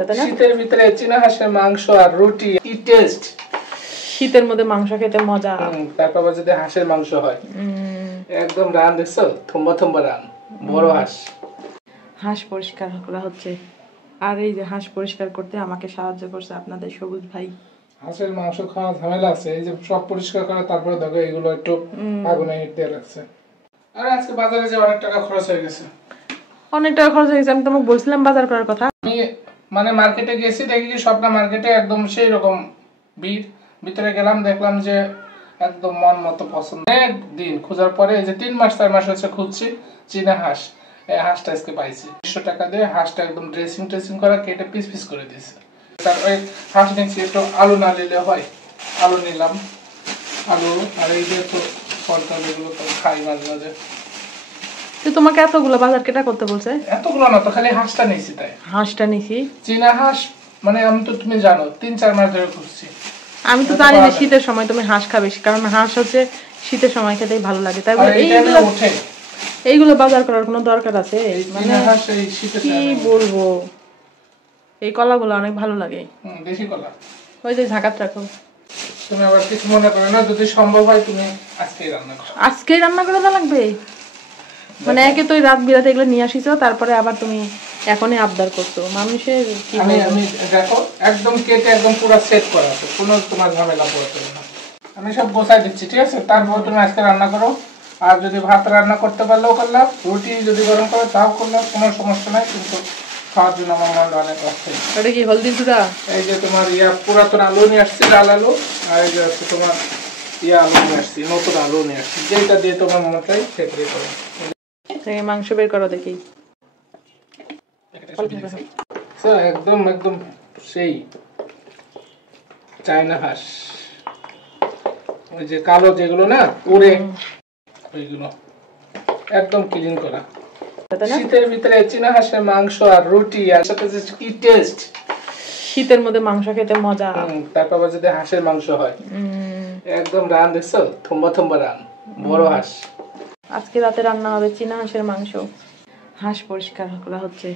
শীতের ভিতরে চীনা হাঁসের মাংস আর রুটি কি টেস্ট। শীতের মধ্যে মাংস খেতে মজা। তারপর যদি হাঁসের মাংস হয় একদম রান দেখছো, থম্বা থম্বা রান, বড় হাঁস। হাঁস পরিষ্কার করা হচ্ছে, আর এই যে হাঁস পরিষ্কার করতে আমাকে সাহায্য করছে আপনাদের সবুজ ভাই। হাঁসের মাংস খাওয়া ঝামেলা আছে, এই যে সব পরিষ্কার করা, তারপরে দেখো এগুলো একটু আগুনে হিট দিয়ে রাখছে। আর আজকে বাজারে যে অনেক টাকা খরচ হয়ে গেছে। অনেক টাকা খরচ হয়ে গেছে, আমি তোমাকে বলছিলাম বাজার করার কথা। আমি মানে মার্কেটে গেছি, দেখি কি স্বপ্না মার্কেটে একদম সেই রকম ভিড়। ভিতরে গেলাম, দেখলাম যে একদম মন মতো পছন্দ। একদিন খোঁজার পরে এই যে 3 মাস 4 মাস হচ্ছে খুঁজছি চীনা হাঁস। এই হাঁসটা আজকে পাইছি 100 টাকা দিয়ে। হাঁসটা একদম ড্রেসিং করা, কেটে পিস পিস করে দিয়েছে। তার ওই হাঁস নিচ্ছি, একটু আলু না নিলে হয়, আলু নিলাম। আলু আর এই যে তো ফলটল এগুলো তো খাই মাঝে মাঝে। তো তোমাকে এতগুলো বাজার কেটা করতে বলছে? এতগুলো না তো, খালি হাঁসটা নিয়েছি তাই। হাঁসটা নিছি, চীনা হাঁস মানে আমি তো তুমি জানো 3-4 মাস ধরে খুঁজছি। আমি তো জানি না শীতের সময় তুমি হাঁস খাবে, কারণ হাঁস হচ্ছে শীতের সময় খেতেই ভালো লাগে। তাই এইগুলো বাজার করার কোনো দরকার আছে? মানে কি বলবো, এই কলাগুলো অনেক ভালো লাগে, দেশি কলা। ওই যে ঝাঁকাত রাখো। তুমি আবার কিছু মনে করো না, যদি সম্ভব হয় তুমি আজকেই রান্না করো। আজকেই রান্না করে দেওয়া লাগবে? মানে একে তো রাত বিরাতে এগুলো নিয়ে আসিছো, তারপরে আবার তুমি এখনই আবদার করছো। মানুষের আমি দেখো একদম কেটে একদম পুরো সেট করা আছে, কোনো তোমার ঝামেলা পড়তে না। আমি সব গোছাই দিচ্ছি, ঠিক আছে? তারপর তুমি আজকে রান্না করো। আর যদি ভাত রান্না করতে পারলেও করলাম, রুটি যদি গরম করো তাও করলাম, কোনো সমস্যা নাই। কিন্তু খাওয়ার জন্য আমার মনটা অনেক অস্থির। এটা কি হলদি গুঁড়া? এই যে তোমার পুরাতন আলু নিয়ে আসছি, লাল আলু। আর এই যে হচ্ছে তোমার আলু নিয়ে আসছি, নতুন আলু নিয়ে আসছি, যেটা দিয়ে তোমার মনটাই খেতে করো। মাংস বের করো দেখি। একদম একদম সেই চায়না হাঁস, ওই যে কালো যেগুলো না উড়ে, ওইগুলো একদম ক্লিন করা। শীতের ভিতরে চীনা হাঁসের মাংস আর রুটি আর সাথে কি টেস্ট। শীতের মধ্যে মাংস খেতে মজা। তারপর যদি হাঁসের মাংস হয় একদম রান দেখছো, থম্বা থম্বা রান, বড় হাঁস। আজকে রাতে রান্না হবে চীনা হাঁসের মাংস। হাঁস পরিষ্কার করা হচ্ছে,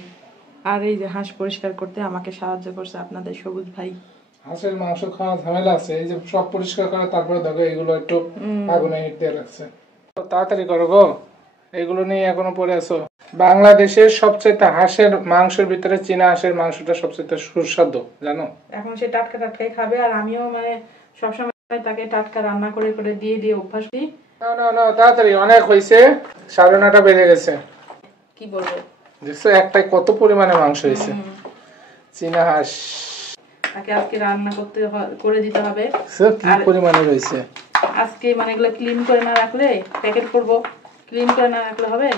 আর এই যে হাঁস পরিষ্কার করতে আমাকে সাহায্য করছে আপনাদের সবুজ ভাই। হাঁসের মাংস খাওয়া ঝামেলা আছে, এই যে সব পরিষ্কার করা, তারপরে দেখো এগুলো একটু আগুনে হিট দিয়ে রাখছে। তাড়াতাড়ি করো গো, এগুলো নিয়ে এখনো পড়ে আছো। বাংলাদেশের সবচেয়ে হাঁসের মাংসের ভিতরে চীনা হাঁসের মাংসটা সবচেয়ে সুস্বাদু, জানো? এখন সে টাটকা টাটকাই খাবে, আর আমিও মানে সবসময় তাকে টাটকা রান্না করে করে দিয়ে দিয়ে অভ্যাস দিই। না তাড়াতাড়ি, অনেক হয়েছে, 9:30 বেজে গেছে। কি বলবো, দেখছো একটাই কত পরিমাণে মাংস হয়েছে চীনা হাঁস। তাকে আজকে রান্না করতে করে দিতে হবে। কি পরিমাণে রয়েছে আজকে, মানে এগুলো ক্লিন করে না রাখলে, প্যাকেট করব, ক্লিন করে না রাখলে হবে?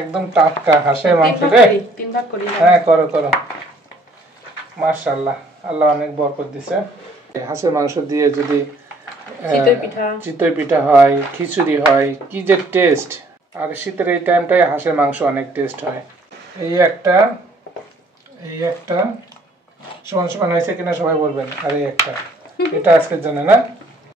একদম টাটকা হাঁসের মাংস রে। 3 ভাগ করি। হ্যাঁ করো করো, মাশাআল্লাহ, আল্লাহ অনেক বরকত দিয়েছে। হাঁসের মাংস দিয়ে যদি চিতই পিঠা হয়, খিচুড়ি হয়, কি যে টেস্ট। আর শীতের এই টাইমটায় হাঁসের মাংস অনেক টেস্ট হয়। এই একটা সমান সমান হয়েছে কিনা সবাই বলবেন। আর এই একটা, এটা আজকের জন্য না।